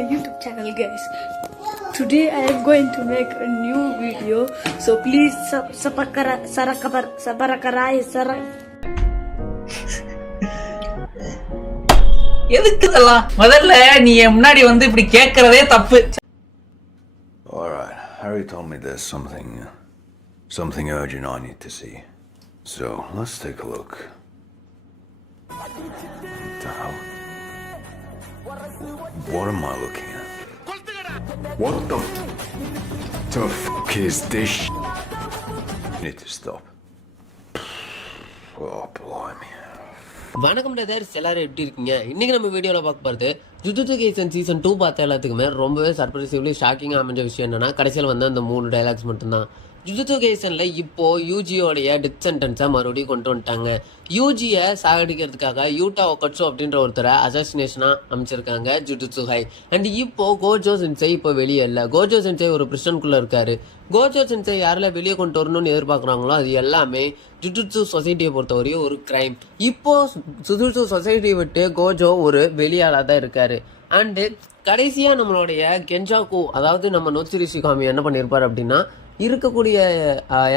my YouTube channel, guys. Today I am going to make a new video, so please எதுக்கு இதெல்லாம் முதல்ல நீ முன்னாடி வந்து இப்படி கேக்குறதே தப்பு. All right, Harry told me there's something urgent I need to see. So let's take a look. What the hell? What am I looking at? What the fuck is this? Need to stop. Oh, blimey. வணக்கம் brothers, எல்லாரும் எப்படி இருக்கீங்க? இன்னைக்கு நம்ம வீடியோவில் பார்க்க போகிறது jujutsu kaizen season 2 பார்த்த எல்லாத்துக்குமே ரொம்பவே சர்ப்ரைசிவ்லி ஷாக்கிங்காக அமைஞ்ச விஷயம் என்னன்னா, கடைசியில் வந்து அந்த 3 டைலாக்ஸ் மட்டும்தான். ஜுஜுட்சு கைசனில் இப்போது யூஜியோடைய டெத் சென்டென்ஸை மறுபடியும் கொண்டு வந்துட்டாங்க. யூஜியை சாகடிக்கிறதுக்காக யூட்டா ஒக்கட்சோ அப்படின்ற ஒருத்தரை அசாசினேஷனாக அமைச்சிருக்காங்க ஜுஜுட்சு ஹை. அண்ட் இப்போது கோஜோ சென்சை இப்போ வெளியே இல்லை. கோஜோ சென்சை ஒரு பிரிஸ்டனுக்குள்ளே இருக்காரு. கோஜோ சென்சை யாரெல்லாம் வெளியே கொண்டு வரணும்னு எதிர்பார்க்குறாங்களோ அது எல்லாமே ஜுஜுட்சு சொசைட்டியை பொறுத்தவரையும் ஒரு கிரைம். இப்போது ஜுஜுட்சு சொசைட்டியை விட்டு கோஜோ ஒரு வெளியாளாக தான் இருக்காரு. அண்டு கடைசியாக நம்மளுடைய கென்ஜாக்கு, அதாவது நம்ம நொச்சிரி ஷிகாமி என்ன பண்ணியிருப்பார் அப்படின்னா, இருக்கக்கூடிய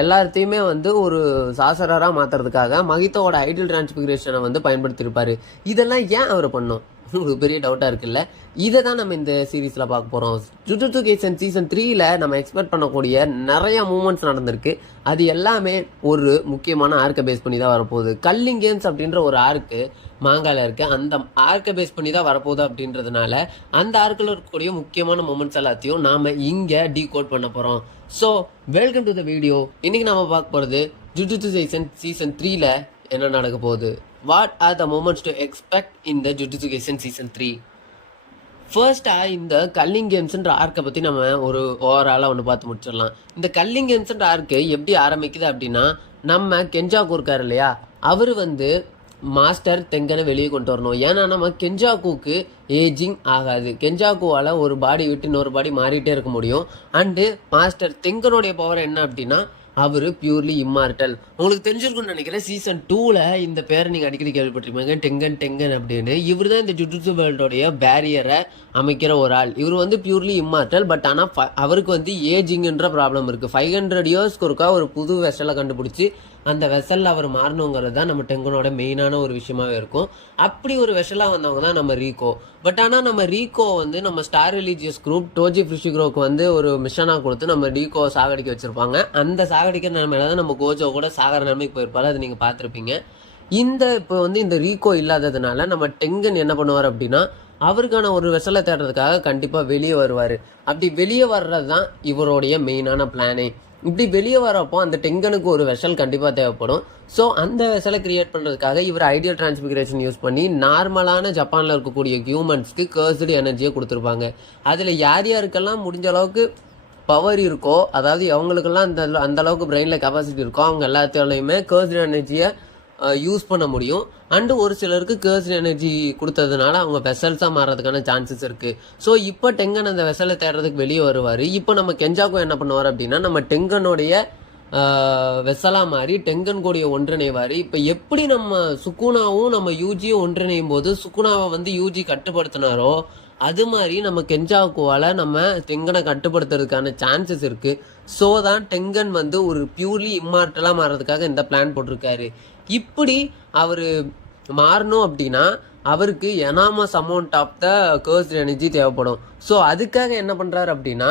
எல்லாத்தையுமே வந்து ஒரு சாசராக மாற்றுறதுக்காக மகித்தோட ஐடியல் டிரான்ஸ்பிகரேஷனை வந்து பயன்படுத்தியிருப்பார். இதெல்லாம் ஏன் அவர் பண்ணோம்? உங்களுக்கு பெரிய டவுட்டாக இருக்குல்ல. இதை தான் நம்ம இந்த சீரீஸில் பார்க்க போகிறோம். ஜுஜுட்சு கைசன் சீசன் 3ல் நம்ம எக்ஸ்பெக்ட் பண்ணக்கூடிய நிறைய மூமெண்ட்ஸ் நடந்திருக்கு. அது எல்லாமே ஒரு முக்கியமான ஆர்க்கை பேஸ் பண்ணி தான் வரப்போகுது. கல்லிங் கேம்ஸ் அப்படின்ற ஒரு ஆர்க்கு மாங்கால இருக்கு. அந்த ஆர்க்கை பேஸ் பண்ணி தான் வரப்போகுது அப்படின்றதுனால அந்த ஆர்க்கில் இருக்கக்கூடிய முக்கியமான மூமெண்ட்ஸ் எல்லாத்தையும் நாம் இங்கே டீகோட் பண்ண போகிறோம். So welcome to the video. இன்றைக்கி நம்ம பார்க்க போகிறது ஜுஜுட்சு கைசன் சீசன் 3ல் என்ன நடக்க போகுது. What are the moments to expect in the jujutsu kaizen season 3. ஃபர்ஸ்ட்டாக இந்த கல்லிங் கேம்ஸ்ன்ற ஆர்க்கை பற்றி நம்ம ஒரு ஓவராலாக ஒன்று பார்த்து முடிச்சிடலாம். இந்த கல்லிங் கேம்ஸ்ன்ற ஆர்க்கு எப்படி ஆரம்பிக்குது அப்படின்னா, நம்ம கென்ஜாக்கு இருக்கார் இல்லையா, அவர் வந்து மாஸ்டர் தெங்கனை வெளியே கொண்டு வரணும். ஏன்னா நம்ம கென்ஜாக்குக்கு ஏஜிங் ஆகாது. கென்ஜாக்குவால் ஒரு பாடி விட்டு இன்னொரு பாடி மாறிட்டே இருக்க முடியும். அண்டு மாஸ்டர் தெங்கனுடைய பவர் என்ன அப்படின்னா, அவர் பியூர்லி இம்மார்டல். உங்களுக்கு தெரிஞ்சிருக்கும்னு நினைக்கிறேன், சீசன் 2ல் இந்த பேரை நீங்கள் அடிக்கடி கேள்விப்பட்டிருப்பீங்க, டெங்கன் அப்படின்னு. இவர் தான் இந்த ஜுஜுட்சு வேர்ல்டோடைய பேரியரை அமைக்கிற ஒரு ஆள். இவர் வந்து பியூர்லி இம்மார்டல். பட் ஆனால் அவருக்கு வந்து ஏஜிங்ன்ற ப்ராப்ளம் இருக்குது. 500 இயர்ஸ்க்கு ஒருக்கா ஒரு புது வெசலை கண்டுபிடிச்சி அந்த வெசலில் அவர் மாறணுங்கிறது தான் நம்ம டெங்கனோட மெயினான ஒரு விஷயமாவே இருக்கும். அப்படி ஒரு வெசலாக வந்தவங்க தான் நம்ம ரீகோ. பட் ஆனால் நம்ம ரீகோ வந்து நம்ம ஸ்டார் ரிலீஜியஸ் குரூப் டோஜி ஃபிஷிக்ரோக்கு வந்து ஒரு மிஷனாக கொடுத்து நம்ம ரீகோவை சாகடிக்க வச்சுருப்பாங்க. அந்த சாகடிக்கிற நிலைமையில தான் நம்ம கோஜோ கூட சாகர நிலைமைக்கு போயிருப்பாரு. அது நீங்கள் பார்த்துருப்பீங்க. இப்போ வந்து இந்த ரீகோ இல்லாததுனால நம்ம டெங்கன் என்ன பண்ணுவார் அப்படின்னா, அவருக்கான ஒரு வெசலை தேடுறதுக்காக கண்டிப்பாக வெளியே வருவார். அப்படி வெளியே வர்றது தான் இவருடைய மெயினான பிளானே. இப்படி வெளியே வரப்போ அந்த டெங்கனுக்கு ஒரு வெசல் கண்டிப்பாக தேவைப்படும். ஸோ அந்த வெசலை கிரியேட் பண்ணுறதுக்காக இவர் ஐடியல் டிரான்ஸ்பிகரேஷன் யூஸ் பண்ணி நார்மலான ஜப்பானில் இருக்கக்கூடிய ஹியூமன்ஸ்க்கு கர்ஸ்டு எனர்ஜியை கொடுத்துருப்பாங்க. அதில் யார் யாருக்கெல்லாம் முடிஞ்ச அளவுக்கு பவர் இருக்கோ, அதாவது அவங்களுக்கெல்லாம் அந்த அளவுக்கு பிரெயினில் கெப்பாசிட்டி இருக்கோ, அவங்க எல்லாத்தையுமே கர்ஸ்டு எனர்ஜியை யூஸ் பண்ண முடியும். அண்டு ஒரு சிலருக்கு கர்ஸ்டு எனர்ஜி கொடுத்ததுனால அவங்க வெசல்ஸாக மாறதுக்கான சான்சஸ் இருக்குது. ஸோ இப்போ டெங்கன் அந்த வெசலை தேடுறதுக்கு வெளியே வருவார். இப்போ நம்ம கென்ஜாக்கும் என்ன பண்ணுவார் அப்படின்னா, நம்ம டெங்கனுடைய வெசலாக மாறி டெங்கன் கூடிய ஒன்றிணைவார். இப்போ எப்படி நம்ம சுக்குனாவும் நம்ம யூஜியும் ஒன்றிணையும் போது சுக்குனாவை வந்து யூஜி கட்டுப்படுத்தினாரோ, அது மாதிரி நம்ம கென்ஜாக்குவால் நம்ம டெங்கனை கட்டுப்படுத்துறதுக்கான சான்சஸ் இருக்குது. ஸோ தான் டெங்கன் வந்து ஒரு பியூர்லி இம்மார்டலாக மாறதுக்காக இந்த பிளான் போட்டிருக்காரு. இப்படி அவர் மாறணும் அப்படின்னா அவருக்கு enormous amount of the cursed energy தேவைப்படும். ஸோ அதுக்காக என்ன பண்ணுறாரு அப்படின்னா,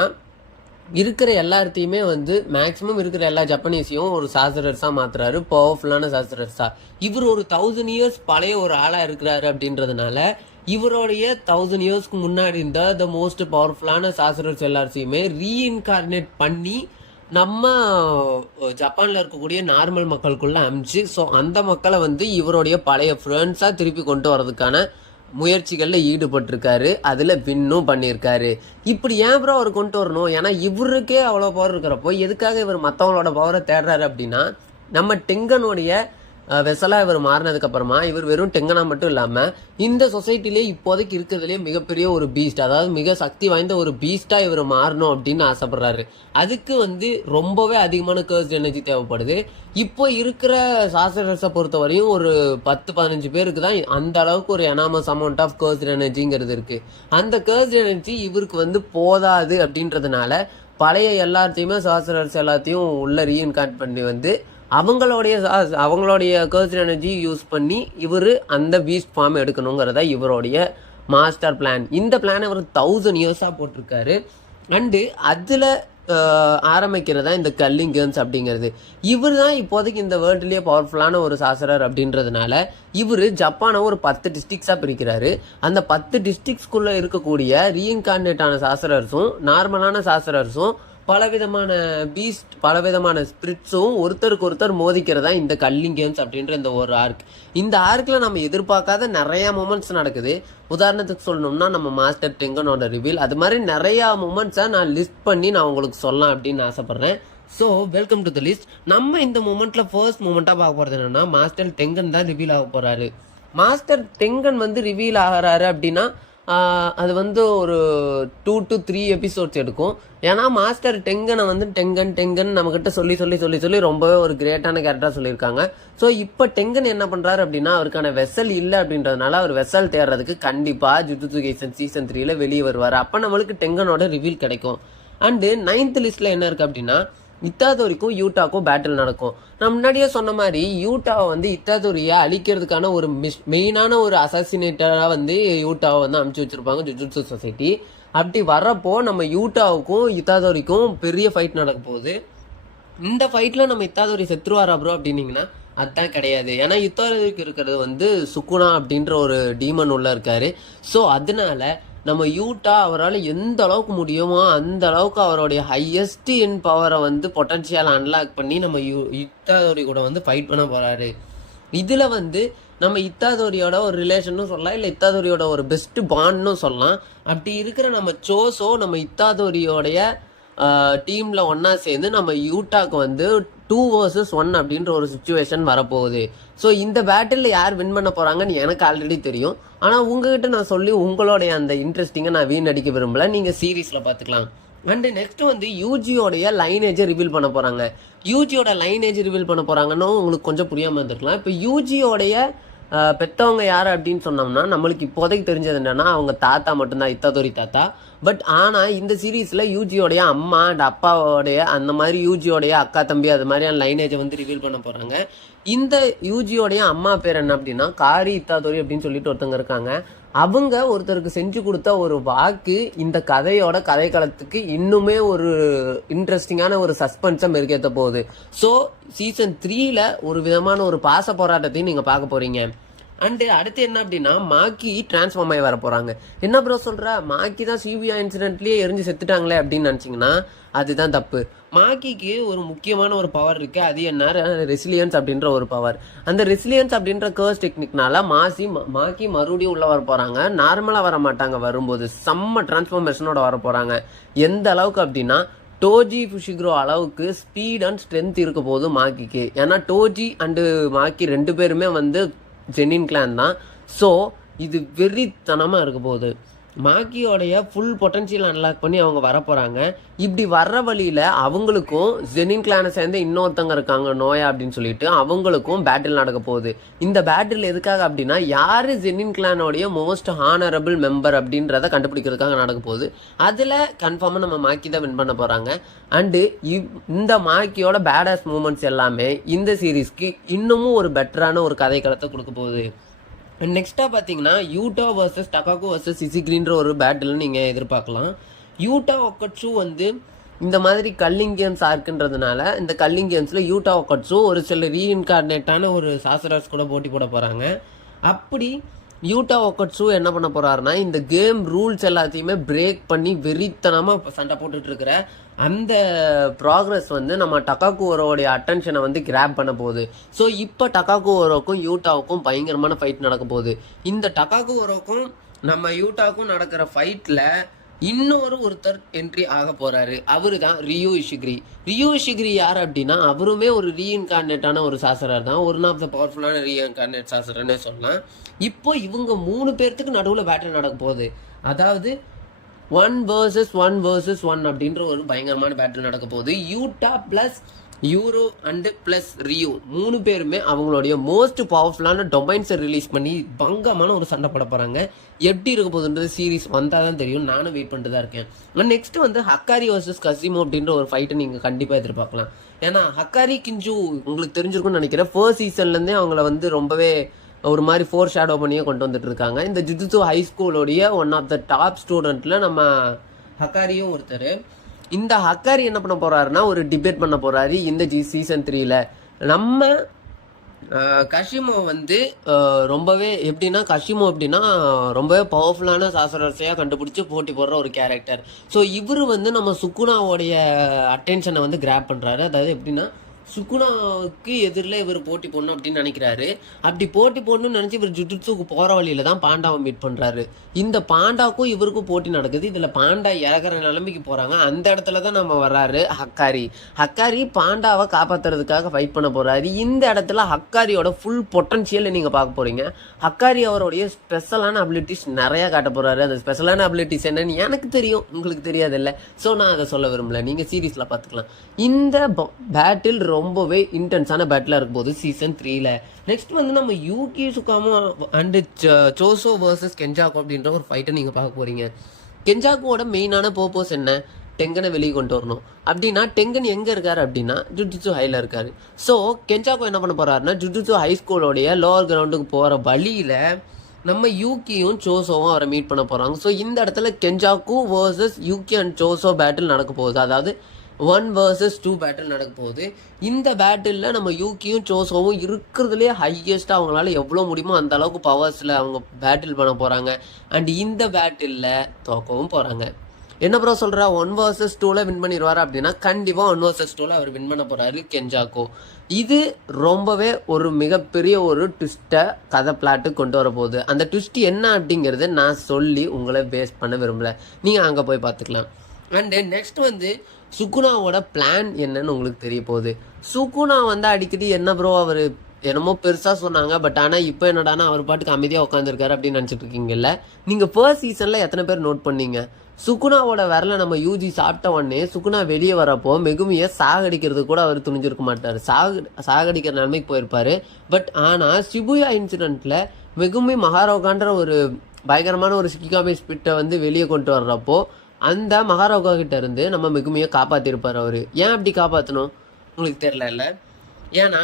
இருக்கிற எல்லாத்தையுமே வந்து மேக்ஸிமம் இருக்கிற எல்லா ஜப்பனீஸையும் ஒரு சாஸ்திரர்ஸாக மாற்றுறாரு, பவர்ஃபுல்லான சாஸ்திரர்ஸாக. இவர் ஒரு 1000 இயர்ஸ் பழைய ஒரு ஆளாக இருக்கிறாரு அப்படின்றதுனால இவருடைய 1000 இயர்ஸ்க்கு முன்னாடி இருந்த த மோஸ்ட் பவர்ஃபுல்லான சாஸ்திரர்ஸ் எல்லாத்தையுமே ரீஇன்கார்னேட் பண்ணி நம்ம ஜப்பானில் இருக்கக்கூடிய நார்மல் மக்களுக்குள்ள அமிச்சு, ஸோ அந்த மக்களை வந்து இவருடைய பழைய ஃப்ரெண்ட்ஸாக திருப்பி கொண்டு வரதுக்கான முயற்சிகளில் ஈடுபட்டிருக்காரு. அதில் வின்னும் பண்ணியிருக்காரு. இப்படி ஏன் ப்ரோ அவர் கொண்டு வரணும்? ஏன்னா இவருக்கே அவ்வளோ பவர் இருக்கிறப்போ எதுக்காக இவர் மற்றவங்களோட பவரை தேடுறாரு அப்படின்னா, நம்ம டெங்கனுடைய வெசலாக இவர் மாறினதுக்கு அப்புறமா இவர் வெறும் டெங்கனா மட்டும் இல்லாமல் இந்த சொசைட்டிலே இப்போதைக்கு இருக்கிறதுலே மிகப்பெரிய ஒரு பீஸ்ட், அதாவது மிக சக்தி வாய்ந்த ஒரு பீஸ்டாக இவர் மாறணும் அப்படின்னு ஆசைப்படுறாரு. அதுக்கு வந்து ரொம்பவே அதிகமான கர்ஸ்ட் எனர்ஜி தேவைப்படுது. இப்போ இருக்கிற சாஸ்திரர்ஸை பொறுத்தவரையும் ஒரு 10-15 பேருக்கு தான் அந்த அளவுக்கு ஒரு எனாமஸ் அமௌண்ட் ஆஃப் கர்ஸ்ட் எனர்ஜிங்கிறது இருக்கு. அந்த கர்ஸ்ட் எனர்ஜி இவருக்கு வந்து போதாது அப்படின்றதுனால பழைய எல்லாத்தையுமே சாஸ்திரர்ஸ் எல்லாத்தையும் உள்ள ரீஇன்கார்ட் பண்ணி வந்து அவங்களுடைய கர்ஸ்ட் எனர்ஜி யூஸ் பண்ணி இவர் அந்த பீஸ்ட் ஃபார்ம் எடுக்கணுங்கிறத இவருடைய மாஸ்டர் பிளான். இந்த பிளானை இவர் 1000 இயர்ஸாக போட்டிருக்காரு. அண்டு அதில் ஆரம்பிக்கிறதா இந்த கல்லிங்கன்ஸ் அப்படிங்கிறது. இவர் தான் இப்போதைக்கு இந்த வேர்ல்டுலேயே பவர்ஃபுல்லான ஒரு சாஸ்திரர் அப்படின்றதுனால இவர் ஜப்பானை ஒரு 10 டிஸ்ட்ரிக்ஸாக பிரிக்கிறாரு. அந்த 10 டிஸ்ட்ரிக்ஸ்குள்ளே இருக்கக்கூடிய ரீஇன்கார்னேட்டான சாஸ்திரர்ஸும் நார்மலான சாஸ்திரர்ஸும் பலவிதமான பீஸ்ட் பலவிதமான ஸ்பிரிட்ஸும் ஒருத்தருக்கு ஒருத்தர் மோதிக்கிறதா இந்த கல்லிங் கேம்ஸ் அப்படின்ற இந்த ஒரு ஆர்க். இந்த ஆர்க்கில் நம்ம எதிர்பார்க்காத நிறையா மூமெண்ட்ஸ் நடக்குது. உதாரணத்துக்கு சொல்லணும்னா நம்ம மாஸ்டர் டெங்கனோட ரிவீல், அது மாதிரி நிறையா மூமெண்ட்ஸை நான் லிஸ்ட் பண்ணி நான் உங்களுக்கு சொல்லலாம் அப்படின்னு ஆசைப்பட்றேன். So welcome to the list. நம்ம இந்த மூமெண்ட்டில் ஃபர்ஸ்ட் மூமெண்ட்டாக பார்க்க போகிறது என்னென்னா மாஸ்டர் டெங்கன் தான் ரிவீல் ஆக போகிறாரு. மாஸ்டர் டெங்கன் வந்து ரிவீல் ஆகிறாரு அப்படின்னா அது வந்து ஒரு 2 to 3 எபிசோட்ஸ் எடுக்கும். ஏன்னா மாஸ்டர் டெங்கனை வந்து டெங்கன் நம்மக்கிட்ட சொல்லி ரொம்பவே ஒரு கிரேட்டான கேரக்டராக சொல்லியிருக்காங்க. ஸோ இப்போ டெங்கன் என்ன பண்ணுறாரு அப்படின்னா அவருக்கான வெசல் இல்லை அப்படின்றதுனால அவர் வெசல் தேடுறதுக்கு கண்டிப்பாக ஜுஜுட்சு கைசன் சீசன் 3ல வெளியே வருவார். அப்போ நம்மளுக்கு டெங்கனோட ரிவீல் கிடைக்கும். அண்டு 9th லிஸ்ட்டில் என்ன இருக்குது அப்படின்னா இத்தாதோரிக்கும் யூட்டாக்கும் பேட்டில் நடக்கும். நான் முன்னாடியே சொன்ன மாதிரி யூட்டாவை வந்து இத்தாதோரியை அழிக்கிறதுக்கான ஒரு மெயினான ஒரு அசாசினேட்டராக வந்து யூட்டாவை வந்து அனுப்பிச்சி வச்சிருப்பாங்க ஜுஜுட்சு சொசைட்டி. அப்படி வர்றப்போ நம்ம யூட்டாவுக்கும் இத்தாதோரிக்கும் பெரிய ஃபைட் நடக்க போகுது. இந்த ஃபைட்டில் நம்ம இத்தாதோரி செத்துருவாரா ப்ரோ அப்படின்னீங்கன்னா அதுதான் கிடையாது. ஏன்னா இத்தாதோரிக்கு இருக்கிறது வந்து சுக்குனா அப்படின்ற ஒரு டீமன் உள்ள இருக்காரு. ஸோ அதனால நம்ம யூட்டா அவரால் எந்த அளவுக்கு முடியுமோ அந்த அளவுக்கு அவருடைய ஹையஸ்ட் இன் பவரை வந்து பொட்டன்ஷியல் அன்லாக் பண்ணி நம்ம இத்தாதோரி கூட வந்து ஃபைட் பண்ண போகிறாரு. இதில் வந்து நம்ம இத்தாதோரியோட ஒரு ரிலேஷனும் சொல்லலாம், இல்லை இத்தாதோரியோட ஒரு பெஸ்ட் பாண்ட்னு சொல்லலாம். அப்படி இருக்கிற நம்ம சோஸோ நம்ம இத்தாதோரியோடைய டீமில் ஒன்றா சேர்ந்து நம்ம யூட்டாக்கு வந்து 2 versus 1 அப்படின்ற ஒரு சுச்சுவேஷன் வரப்போகுது. ஸோ இந்த பேட்டிலில் யார் வின் பண்ண போகிறாங்கன்னு எனக்கு ஆல்ரெடி தெரியும். ஆனால் உங்ககிட்ட நான் சொல்லி உங்களுடைய அந்த இன்ட்ரெஸ்டிங்கை நான் வீணடிக்க விரும்பலை, நீங்கள் சீரீஸில் பார்த்துக்கலாம். அண்டு நெக்ஸ்ட் வந்து யூஜியோடைய லைனேஜை ரிவீல் பண்ண போகிறாங்க. யூஜியோட லைனேஜ் ரிவீல் பண்ண போகிறாங்கன்னு உங்களுக்கு கொஞ்சம் புரியாமல் இருந்திருக்கலாம். இப்போ யூஜியோடைய பெற்றவங்க யார் அப்படின்னு சொன்னோம்னா நம்மளுக்கு இப்போதைக்கு தெரிஞ்சது என்னன்னா அவங்க தாத்தா மட்டும்தான், இத்தாதோரி தாத்தா. பட் ஆனால் இந்த சீரீஸில் யூஜியோடைய அம்மா அண்ட் அப்பாவோடைய அந்த மாதிரி யூஜியோடைய அக்கா தம்பி அது மாதிரியான லைனேஜை வந்து ரிவீல் பண்ண போகிறாங்க. இந்த யூஜியோடைய அம்மா பேர் என்ன அப்படின்னா காரி இத்தாதோரி அப்படின்னு சொல்லிட்டு ஒருத்தங்க இருக்காங்க. அவங்க ஒருத்தருக்கு செஞ்சு கொடுத்த ஒரு வாக்கு இந்த கதையோட கதைக்களத்துக்கு இன்னுமே ஒரு இன்ட்ரெஸ்டிங்கான ஒரு சஸ்பென்ஸை மெருகேற்ற போகுது. ஸோ சீசன் 3ல ஒரு விதமான ஒரு பாச போராட்டத்தையும் நீங்கள் பார்க்க போறீங்க. அண்டு அடுத்து என்ன அப்படின்னா மாக்கி டிரான்ஸ்ஃபார்ம் ஆகி வர போகிறாங்க. என்ன ப்ரோ சொல்கிற, மாக்கி தான் சிபிஐ இன்சிடென்ட்லேயே எரிஞ்சு செத்துட்டாங்களே அப்படின்னு நினச்சிங்கன்னா அதுதான் தப்பு. மாக்கிக்கு ஒரு முக்கியமான ஒரு பவர் இருக்குது. அது என்ன, ரெசிலியன்ஸ் அப்படின்ற ஒரு பவர். அந்த ரெசிலியன்ஸ் அப்படின்ற கர்ஸ் டெக்னிக்னால மாக்கி மறுபடியும் உள்ளே வர போகிறாங்க. நார்மலாக வர மாட்டாங்க, வரும்போது செம்ம டிரான்ஸ்ஃபார்மேஷனோட வர போகிறாங்க. எந்த அளவுக்கு அப்படின்னா டோஜி ஃபுஷிக்ரோ அளவுக்கு ஸ்பீட் அண்ட் ஸ்ட்ரென்த் இருக்க போது மாக்கிக்கு. ஏன்னா டோஜி அண்டு மாக்கி 2 பேருமே வந்து ஜெனின் கிளான் தான். ஸோ இது வெறித்தனமாக இருக்க போகுது. மாக்கியோடைய ஃபுல் பொட்டன்ஷியல் அன்லாக் பண்ணி அவங்க வர போகிறாங்க. இப்படி வர்ற வழியில் அவங்களுக்கும் ஜெனின் கிளானை சேர்ந்து இன்னொருத்தங்க இருக்காங்க நோயா அப்படின்னு சொல்லிட்டு அவங்களுக்கும் பேட்டில் நடக்க போகுது. இந்த பேட்டில் எதுக்காக அப்படின்னா யார் ஜெனின் கிளானோடைய மோஸ்ட் ஹானரபிள் மெம்பர் அப்படின்றத கண்டுபிடிக்கிறதுக்காக நடக்க போகுது. அதில் கன்ஃபார்மாக நம்ம மாக்கி தான் வின் பண்ண போகிறாங்க. அண்டு இந்த மாக்கியோட பேடாஸ் மூமெண்ட்ஸ் எல்லாமே இந்த சீரீஸ்க்கு இன்னமும் ஒரு பெட்டரான ஒரு கதைக்களத்தை கொடுக்க போகுது. நெக்ஸ்ட்டாக பார்த்தீங்கன்னா யூட்டா வர்சஸ் டகாக்கு வர்சஸ் இசிக்ரின்ற ஒரு பேட்டில் நீங்கள் எதிர்பார்க்கலாம். யூட்டா ஒக்கட்ஸு வந்து இந்த மாதிரி கல்லிங் கேம்ஸ் இருக்குன்றதுனால இந்த கல்லிங் கேம்ஸில் யூட்டா ஒக்கட்ஸு ஒரு சில ரீஇன்கார்னேட்டான ஒரு சாசரர்ஸ் கூட போட்டி போட போகிறாங்க. அப்படி யூட்டா ஒக்கட்ஸு என்ன பண்ண போகிறாருன்னா இந்த கேம் ரூல்ஸ் எல்லாத்தையுமே பிரேக் பண்ணி வெறித்தனமாக சண்டை போட்டுட்ருக்கிற அந்த ப்ராக்ரஸ் வந்து நம்ம டகாகுவோரோடைய அட்டென்ஷனை வந்து கிராப் பண்ண போகுது. ஸோ இப்போ டகாகுவோரோக்கும் யூட்டாவுக்கும் பயங்கரமான ஃபைட் நடக்க போகுது. இந்த டகாகுவோரோக்கும் நம்ம யூட்டாவுக்கும் நடக்கிற ஃபைட்டில் ஒருத்தர் என்ட்ரி ஆக போறாரு. அவரு தான் ரியோ இஷிகிரி. ரியோ இஷிகிரி யார் அப்படின்னா அவருமே ஒரு ரீஇன்கார்னேட்டான ஒரு சாசரர் தான். ஒன் ஆஃப் த பவர்ஃபுல்லான ரீஇன்கார்னேட் சாசரர்னே சொல்லலாம். இப்போ இவங்க 3 பேர்த்துக்கு நடுவில் பேட்டில் நடக்க போகுது. அதாவது 1 vs 1 அப்படின்ற ஒரு பயங்கரமான பேட்டில் நடக்க போகுது. Utah plus euro and plus Rio 3 பேருமே அவங்களுடைய மோஸ்ட் பவர்ஃபுல்லான டொமைன்ஸை ரிலீஸ் பண்ணி பங்கமான ஒரு சண்டை போட போகிறாங்க. எப்படி இருக்க போகுதுன்றது சீரீஸ் வந்தால் தான் தெரியும். நானும் வெயிட் பண்ணிட்டு தான் இருக்கேன். நெக்ஸ்ட் வந்து ஹக்காரி வர்சஸ் கசிமோ அப்படின்ற ஒரு ஃபைட்டை நீங்கள் கண்டிப்பாக எதிர்பார்க்கலாம். ஏன்னா ஹக்காரி கிஞ்சு உங்களுக்கு தெரிஞ்சிருக்கும்னு நினைக்கிறேன். ஃபர்ஸ்ட் சீசன்லேருந்தே அவங்கள வந்து ரொம்பவே ஒரு மாதிரி ஃபோர் ஷேடோ பண்ணியே கொண்டு வந்துட்டு இருக்காங்க. இந்த ஜுஜுட்சு ஹை ஸ்கூலோடைய ஒன் ஆஃப் த டாப் ஸ்டூடெண்ட்டில் நம்ம ஹக்காரியும் ஒருத்தர். இந்த ஹக்காரி என்ன பண்ண போறாருன்னா ஒரு டிபேட் பண்ண போறாரு இந்த சீசன் 3ல. நம்ம கஷிமோ வந்து ரொம்பவே எப்படின்னா ரொம்பவே பவர்ஃபுல்லான சாசரர்ஸையாக கண்டுபிடிச்சி போட்டி போடுற ஒரு கேரக்டர். ஸோ இவர் வந்து நம்ம சுக்குனாவோடைய அட்டென்ஷனை வந்து கிராப் பண்ணுறாரு. அதாவது எப்படின்னா சுக்குனாவுக்கு எதிரில் இவர் போட்டி போடணும் அப்படின்னு நினைக்கிறாரு. அப்படி போட்டி போடணும்னு நினச்சி இவர் ஜுஜுட்சுக்கு போகிற வழியில தான் பாண்டாவை மீட் பண்ணுறாரு. இந்த பாண்டாவுக்கும் இவருக்கும் போட்டி நடக்குது. இதில் பாண்டா இறக்குற நிலைமைக்கு போகிறாங்க. அந்த இடத்துல தான் நம்ம வர்றாரு ஹக்காரி பாண்டாவை காப்பாற்றுறதுக்காக ஃபைட் பண்ண போகிறாரு. இந்த இடத்துல ஹக்காரியோட ஃபுல் பொட்டன்ஷியலை நீங்கள் பார்க்க போகிறீங்க. ஹக்காரி அவருடைய ஸ்பெஷலான அபிலிட்டிஸ் நிறையா காட்ட போகிறாரு. அந்த ஸ்பெஷலான அபிலிட்டிஸ் என்னன்னு எனக்கு தெரியும், உங்களுக்கு தெரியாதில்ல. ஸோ நான் அதை சொல்ல விரும்பல, நீங்கள் சீரீஸில் பார்த்துக்கலாம். இந்த பேட்டில் ரொம்பவே இன்டென்ஸான பேட்டிலாக இருக்கும் போது சீசன் 3ல. நெக்ஸ்ட் வந்து நம்ம யூகி சுகாமோ அண்டு சோசோ வர்சஸ் கெஞ்சாக்கோ அப்படின்ற ஒரு ஃபைட்டை நீங்கள் பார்க்க போகிறீங்க. கெஞ்சாக்கோட மெயினான பர்பஸ் என்ன? டெங்கனை வெளியே கொண்டு வரணும். அப்படின்னா டெங்கன் எங்கே இருக்காரு அப்படின்னா ஜுஜுட்சு ஹையில் இருக்காரு. ஸோ கெஞ்சாக்கோ என்ன பண்ண போகிறாருன்னா ஜுஜுட்சு ஹை ஸ்கூலோடைய லோவர் கிரவுண்டுக்கு போகிற வழியில் நம்ம யூகியும் சோசோவும் அவரை மீட் பண்ண போகிறாங்க. ஸோ இந்த இடத்துல கெஞ்சாக்கு வர்சஸ் யூகி அண்ட் சோசோ பேட்டில் நடக்க போகுது. அதாவது 1 vs 2 பேட்டில் நடக்க போகுது. இந்த பேட்டிலில் நம்ம யூகியும் சோசோவும் இருக்கிறதுலே ஹையஸ்ட்டாக அவங்களால எவ்வளோ முடியுமோ அந்த அளவுக்கு பவர்ஸில் அவங்க பேட்டில் பண்ண போகிறாங்க. அண்ட் இந்த பேட்டிலில் தோக்கவும் போகிறாங்க. என்ன ப்ரோ சொல்கிறா 1 vs 2ல வின் பண்ணிடுவார் அப்படின்னா கண்டிப்பாக 1 vs 2ல அவர் வின் பண்ண போகிறாரு கெஞ்சாக்கோ. இது ரொம்பவே ஒரு மிகப்பெரிய ஒரு ட்விஸ்ட்டை கதை பிளாட்டு கொண்டு வர போகுது. அந்த ட்விஸ்ட் என்ன அப்படிங்கிறது நான் சொல்லி உங்களை வேஸ்ட் பண்ண விரும்பலை, நீங்கள் அங்கே போய் பார்த்துக்கலாம். அண்டு நெக்ஸ்ட் வந்து சுகுனாவோட பிளான் என்னன்னு உங்களுக்கு தெரிய போகுது. சுகுனா வந்து அடிக்கடி என்ன ப்ரோ அவர் என்னமோ பெருசாக சொன்னாங்க, பட் ஆனால் இப்போ என்னடானா அவர் பாட்டுக்கு அமைதியாக உட்காந்துருக்காரு அப்படின்னு நினச்சிட்டு இருக்கீங்கல்ல. நீங்கள் ஃபர்ஸ்ட் சீசனில் எத்தனை பேர் நோட் பண்ணீங்க? சுகுனாவோட வரல நம்ம யூஜி சாப்பிட்ட உடனே சுகுனா வெளியே வரப்போ மெகுமியை சாகடிக்கிறது கூட அவர் துணிஞ்சிருக்க மாட்டார். சாகடிக்கிற நிலைமைக்கு போயிருப்பார். பட் ஆனால் சிபுயா இன்சிடெண்ட்டில் மெகுமி மகாரோகான்ற ஒரு பயங்கரமான ஒரு சிக்கிகாமி ஸ்பிட்டை வந்து வெளியே கொண்டு வர்றப்போ அந்த மகாராஜா கிட்ட இருந்து நம்ம மெகுமியை காப்பாற்றிருப்பார் அவர். ஏன் அப்படி காப்பாற்றணும் உங்களுக்கு தெரியல. ஏன்னா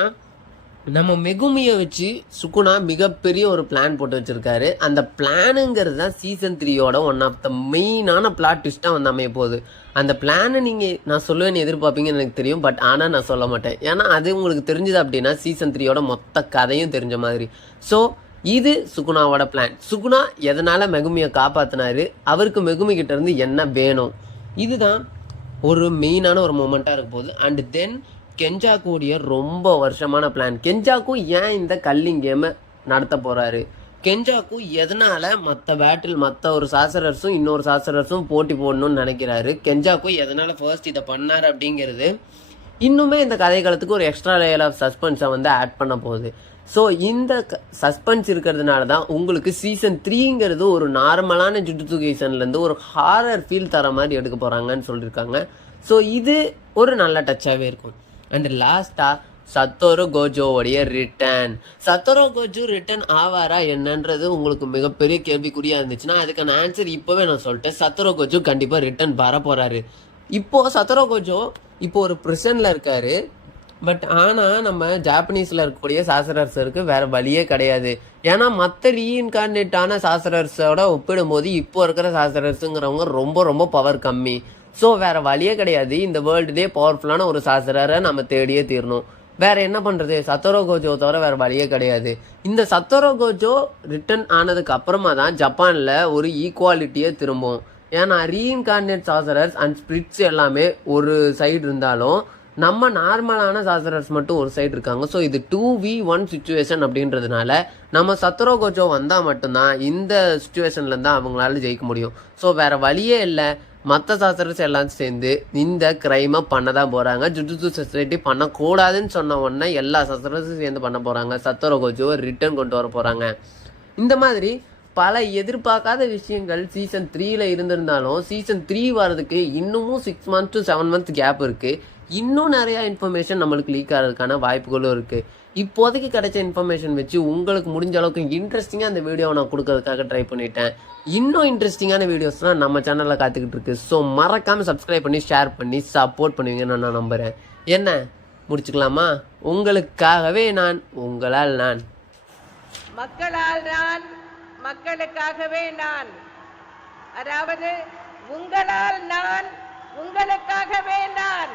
நம்ம மெகுமியை வச்சு சுகுனா மிகப்பெரிய ஒரு பிளான் போட்டு வச்சுருக்காரு. அந்த பிளானுங்கிறது தான் சீசன் 3யோட ஒன் ஆஃப் த மெயினான பிளாட் ட்விஸ்ட்டாக வந்து அமைய போகுது. அந்த பிளானை நீங்கள் நான் சொல்லுவேன்னு எதிர்பார்ப்பீங்கன்னு எனக்கு தெரியும், பட் ஆனால் நான் சொல்ல மாட்டேன். ஏன்னா அது உங்களுக்கு தெரிஞ்சது அப்படின்னா சீசன் 3யோட மொத்த கதையும் தெரிஞ்ச மாதிரி. ஸோ இது சுகுனாவோட பிளான். சுகுனா எதனால் மெகுமியை காப்பாற்றினாரு, அவருக்கு மெகுமி கிட்ட இருந்து என்ன வேணும், இதுதான் ஒரு மெயினான ஒரு மூமெண்ட்டாக இருக்க போகுது. அண்ட் தென் கெஞ்சாக்குடைய ரொம்ப வருஷமான பிளான். கெஞ்சாக்கு ஏன் இந்த கல்லிங் கேமை நடத்த போகிறாரு, கெஞ்சாக்கு எதனால் மற்ற ஒரு சாசரர்ஸும் இன்னொரு சாசரர்ஸும் போட்டி போடணும்னு நினைக்கிறாரு, கெஞ்சாக்கு எதனால் ஃபர்ஸ்ட் இதை பண்ணார் அப்படிங்கிறது இன்னுமே இந்த கதைக்காலத்துக்கு ஒரு எக்ஸ்ட்ரா லேயர் ஆஃப் சஸ்பென்ஸை வந்து ஆட் பண்ண போகுது. ஸோ இந்த சஸ்பென்ஸ் இருக்கிறதுனால தான் உங்களுக்கு சீசன் 3ங்கிறது ஒரு நார்மலான ஜுஜுட்சு கைசன்லேருந்து ஒரு ஹாரர் ஃபீல் தர மாதிரி எடுக்க போகிறாங்கன்னு சொல்லியிருக்காங்க. ஸோ இது ஒரு நல்ல டச்சாகவே இருக்கும். அண்ட் லாஸ்ட்டாக சத்தோரு கோஜோவுடைய ரிட்டர்ன் ஆவாரா என்னன்றது உங்களுக்கு மிகப்பெரிய கேள்விக்குறியாக இருந்துச்சுன்னா அதுக்கான ஆன்சர் இப்போவே நான் சொல்லிட்டேன். சத்தோரு கோஜோ கண்டிப்பாக ரிட்டர்ன் வர போகிறாரு. இப்போது சத்தோரு கோஜோ இப்போ ஒரு பிரிசனில் இருக்கார். பட் ஆனால் நம்ம ஜாப்பனீஸில் இருக்கக்கூடிய சாசரர்ஸருக்கு வேறு வழியே கிடையாது. ஏன்னா மற்ற ரீஇன்கார்னேட்டான சாசரர்ஸோட ஒப்பிடும்போது இப்போ இருக்கிற சாசரர்ஸுங்கிறவங்க ரொம்ப ரொம்ப பவர் கம்மி. ஸோ வேறு வழியே கிடையாது. இந்த வேர்ல்டுலேயே பவர்ஃபுல்லான ஒரு சாசரரை நம்ம தேடியே தீரணும். வேறு என்ன பண்ணுறது, சத்தோரு கோஜோ தவிர வேறு வழியே கிடையாது. இந்த சத்தோரு கோஜோ ரிட்டர்ன் ஆனதுக்கு அப்புறமா தான் ஜப்பானில் ஒரு ஈக்குவாலிட்டியே திரும்பும். ஏன்னா ரீஇன்கார்னேட் சாசரர்ஸ் அண்ட் ஸ்பிரிட்ஸ் எல்லாமே ஒரு சைடு இருந்தாலும் நம்ம நார்மலான சாசரர்ஸ் மட்டும் ஒரு சைடு இருக்காங்க. ஸோ இது 2v1 சுச்சுவேஷன் அப்படின்றதுனால நம்ம சத்ரோ கோஜோ வந்தால் மட்டும்தான் இந்த சுச்சுவேஷன்லேருந்து அவங்களால ஜெயிக்க முடியும். ஸோ வேறு வழியே இல்லை. மற்ற சாசரர்ஸ் எல்லாம் சேர்ந்து இந்த கிரைமை பண்ண தான் போகிறாங்க. ஜுஜுட்சு சொசைட்டி பண்ணக்கூடாதுன்னு சொன்ன உடனே எல்லா சாசரர்ஸும் சேர்ந்து பண்ண போகிறாங்க. சத்ரோ கோஜோவை ரிட்டர்ன் கொண்டு வர போகிறாங்க. இந்த மாதிரி பல எதிர்பார்க்காத விஷயங்கள் சீசன் 3ல இருந்திருந்தாலும் சீசன் 3 வர்றதுக்கு இன்னமும் 6 months to 7 months கேப் இருக்குது. இன்னும் நிறையா இன்ஃபர்மேஷன் நம்மளுக்கு லீக் ஆகிறதுக்கான வாய்ப்புகளும் இருக்குது. இப்போதைக்கு கிடைச்ச இன்ஃபர்மேஷன் வச்சு உங்களுக்கு முடிஞ்ச அளவுக்கு இன்ட்ரெஸ்டிங்காக அந்த வீடியோவை நான் கொடுக்கறதுக்காக ட்ரை பண்ணிட்டேன். இன்னும் இன்ட்ரெஸ்டிங்கான வீடியோஸ்லாம் நம்ம சேனலில் காத்துக்கிட்டு இருக்கு. ஸோ மறக்காமல் சப்ஸ்கிரைப் பண்ணி ஷேர் பண்ணி சப்போர்ட் பண்ணுவீங்கன்னு நான் நம்புகிறேன். என்ன முடிச்சுக்கலாமா? உங்களுக்காகவே நான், உங்களால் நான், மக்களால் நான், மக்களுக்காகவே நான். அதாவது உங்களால் நான், உங்களுக்காகவே நான்.